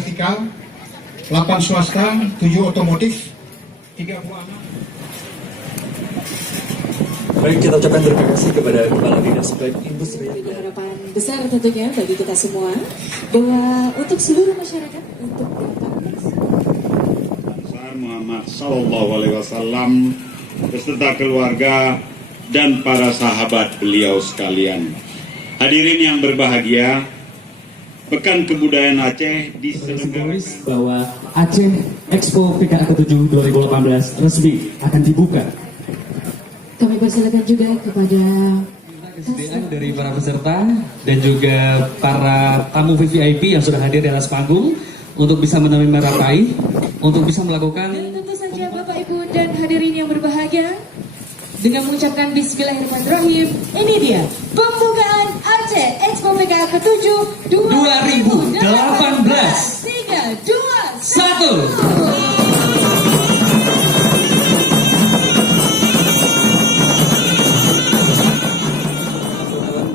vertikal, 8 swasta, 7 otomotif, 30 anak. Baik, kita ucapkan terima kasih kepada Kepala Dinas Proyek Industri. Ini harapan besar tentunya bagi kita semua bahwa untuk seluruh masyarakat untuk dapat Muhammad Sallallahu Alaihi Wasallam beserta keluarga dan para sahabat beliau sekalian. Hadirin yang berbahagia, Pekan Kebudayaan Aceh diselenggarakan bahwa Aceh Expo PKA ke-7 2018 resmi akan dibuka. kami persilakan juga kepada Kesediaan dari para peserta dan juga para tamu VIP yang sudah hadir di atas panggung untuk bisa menerima rapai, untuk bisa melakukan. dan tentu saja Bapak Ibu dan hadirin yang berbahagia, dengan mengucapkan Bismillahirrahmanirrahim, ini dia pembukaan Aceh Expo PKA ke-7 2018. 3, 2, 1.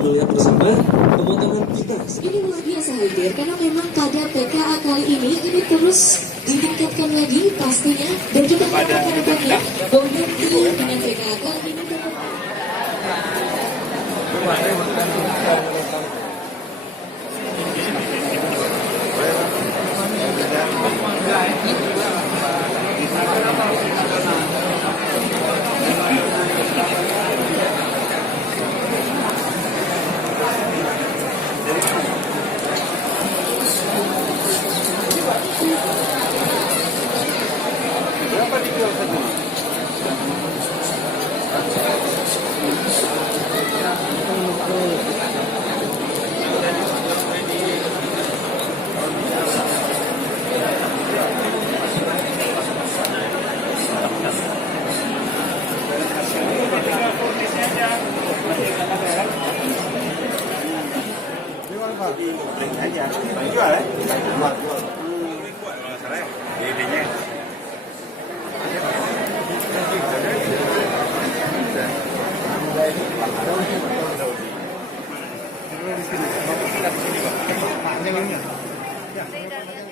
Melihat bersama pemotongan pita. Ini luar biasa hadir karena memang pada PKA kali ini terus ditingkatkan lagi pastinya, dan kita harapkan bahwa nanti dengan PKA kali ini Ini